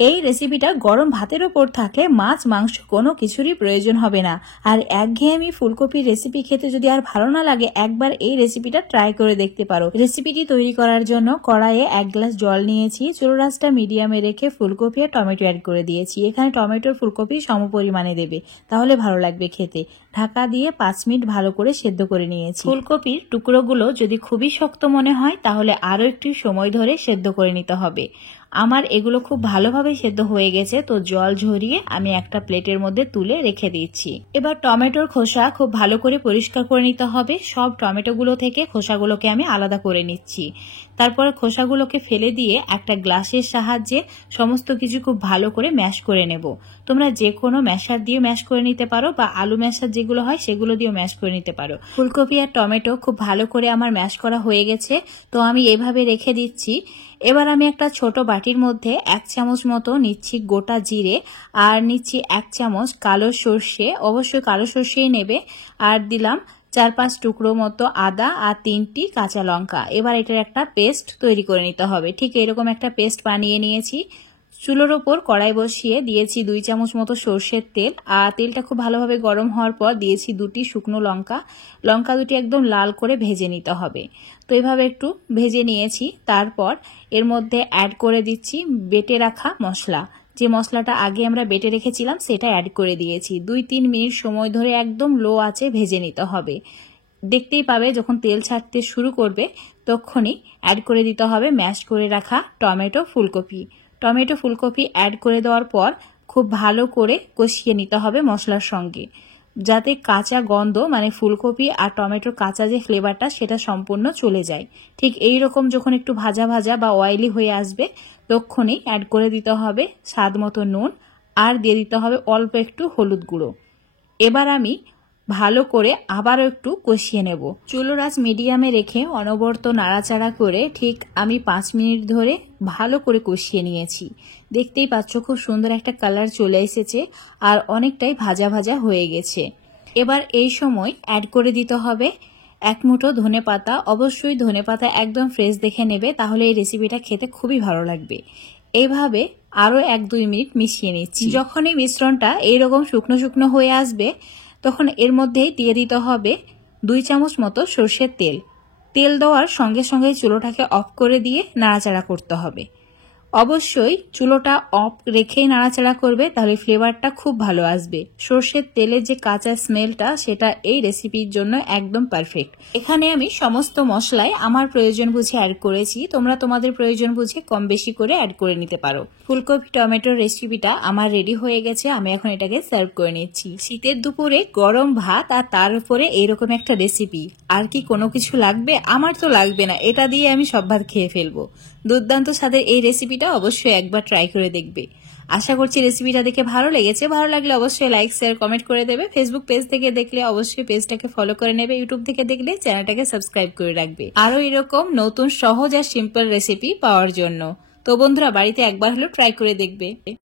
এই রেসিপিটা গরম ভাতের ওপর থাকলে মাছ মাংস কোনো কিছুরই প্রয়োজন হবে না। আর একঘেয়েমি ফুলকপির রেসিপি খেতে যদি আর ভালো না লাগে, একবার এই রেসিপিটা ট্রাই করে দেখতে পারো। রেসিপিটি তৈরি করার জন্য কড়াইয়ে 1 গ্লাস জল নিয়েছি। চুলার আঁচটা মিডিয়ামে রেখে ফুলকপি আর টমেটো অ্যাড করে দিয়েছি। এখানে টমেটোর ফুলকপি সমপরিমাণে দেবে, তাহলে ভালো লাগবে খেতে। ঢাকা দিয়ে 5 মিনিট ভালো করে সেদ্ধ করে নিয়েছি। ফুলকপির টুকরোগুলো যদি খুবই শক্ত মনে হয় তাহলে আরো একটু সময় ধরে সেদ্ধ করে নিতে হবে। আমার এগুলো খুব ভালোভাবে সেদ্ধ হয়ে গেছে, তো জল ঝরিয়ে আমি একটা প্লেটের মধ্যে তুলে রেখে দিচ্ছি। এবার টমেটোর খোসা খুব ভালো করে পরিষ্কার করে নিতে হবে। সব টমেটোগুলো থেকে খোসাগুলোকে আমি আলাদা করে নিচ্ছি। তারপর খোসাগুলোকে ফেলে দিয়ে একটা গ্লাসের সাহায্যে সমস্ত কিছু খুব ভালো করে ম্যাশ করে নেব। তোমরা যে কোনো ম্যাশার দিয়ে ম্যাশ করে নিতে পারো, বা আলু ম্যাশার যেগুলো হয় সেগুলো দিয়েও ম্যাশ করে নিতে পারো। ফুলকপি আর টমেটো খুব ভালো করে আমার ম্যাশ করা হয়ে গেছে, তো আমি এইভাবে রেখে দিচ্ছি। এবার আমি একটা ছোট বাটির মধ্যে 1 চামচ মতো নিচ্ছি গোটা জিরে, আর নিচ্ছি 1 চামচ কালো সর্ষে, অবশ্যই কালো সর্ষেই নেবে, আর দিলাম 4-5 টুকরো মতো আদা আর 3টি কাঁচা লঙ্কা। এবার এটার একটা পেস্ট তৈরি করে নিতে হবে। ঠিক এরকম একটা পেস্ট বানিয়ে নিয়েছি। চুলোর ওপর কড়াই বসিয়ে দিয়েছি 2 চামচ মতো সর্ষের তেল, আর তেলটা খুব ভালোভাবে গরম হওয়ার পর দিয়েছি 2টি শুকনো লঙ্কা। লঙ্কা দুটি একদম লাল করে ভেজে নিতে হবে। তো এইভাবে একটু ভেজে নিয়েছি। তারপর এর মধ্যে অ্যাড করে দিচ্ছি বেটে রাখা মশলা। যে মশলাটা আগে আমরা বেটে রেখেছিলাম সেটা অ্যাড করে দিয়েছি। 2-3 মিনিট সময় ধরে একদম লো আঁচে ভেজে নিতে হবে। দেখতেই পাবে যখন তেল ছাড়তে শুরু করবে তখনই অ্যাড করে দিতে হবে ম্যাশ করে রাখা টমেটো ফুলকপি অ্যাড করে দেওয়ার পর খুব ভালো করে কষিয়ে নিতে হবে মশলার সঙ্গে, যাতে কাঁচা গন্ধ মানে ফুলকপি আর টমেটোর কাঁচা যে ফ্লেভারটা সেটা সম্পূর্ণ চলে যায়। ঠিক এই রকম যখন একটু ভাজা ভাজা বা অয়েলি হয়ে আসবে তখনই অ্যাড করে দিতে হবে স্বাদ মতো নুন, আর দিয়ে দিতে হবে অল্প একটু হলুদ গুঁড়ো। এবার আমি ভালো করে আবারও একটু কষিয়ে নেব। চুলোর আঁচ মিডিয়ামে রেখে অনবরত নাড়াচাড়া করে ঠিক আমি 5 মিনিট ধরে ভালো করে কষিয়ে নিয়েছি। দেখতেই পাচ্ছ খুব সুন্দর একটা কালার চলে এসেছে, আর অনেকটাই ভাজা ভাজা হয়ে গেছে। এবার এই সময় অ্যাড করে দিতে হবে 1 মুঠো ধনেপাতা। অবশ্যই ধনেপাতা একদম ফ্রেশ দেখে নেবে, তাহলে এই রেসিপিটা খেতে খুবই ভালো লাগবে। এইভাবে আরো 1-2 মিনিট মিশিয়ে নিচ্ছি। যখন এই মিশ্রণটা এইরকম শুকনো শুকনো হয়ে আসবে তখন এর মধ্যেই দিয়ে দিতে হবে 2 চামচ মতো সরষের তেল। তেল দেওয়ার সঙ্গে সঙ্গে চুলোটাকে অফ করে দিয়ে নাড়াচাড়া করতে হবে। অবশ্যই চুলোটা অফ রেখেই নাড়াচাড়া করবে, তাহলে ফ্লেভারটা খুব ভালো আসবে। সর্ষের তেলের যে কাঁচা স্মেলটা সেটা এই রেসিপির জন্য একদম পারফেক্ট। এখানে আমি সমস্ত মশলাই আমার প্রয়োজন বুঝে অ্যাড করেছি, তোমরা তোমাদের প্রয়োজন বুঝে কম বেশি করে অ্যাড করে নিতে পারো। ফুলকপি টমেটোর রেসিপিটা আমার রেডি হয়ে গেছে, আমি এখন এটাকে সার্ভ করে নিচ্ছি। শীতের দুপুরে গরম ভাত আর তার উপরে এইরকম একটা রেসিপি, আর কি কোনো কিছু লাগবে? আমার তো লাগবে না, এটা দিয়ে আমি সব ভাত খেয়ে ফেলবো। দুর্দান্ত স্বাদের এই রেসিপিটা অবশ্যই একবার ট্রাই করে দেখবে। আশা করছি রেসিপিটা দেখে ভালো লেগেছে। ভালো লাগলে অবশ্যই লাইক শেয়ার কমেন্ট করে দেবে। ফেসবুক পেজ থেকে দেখলে অবশ্যই পেজটাকে ফলো করে নেবে। ইউটিউব থেকে দেখলে চ্যানেলটাকে সাবস্ক্রাইব করে রাখবে আরো এরকম নতুন সহজ আর সিম্পল রেসিপি পাওয়ার জন্য। তো বন্ধুরা বাড়িতে একবার হলেও ট্রাই করে দেখবে।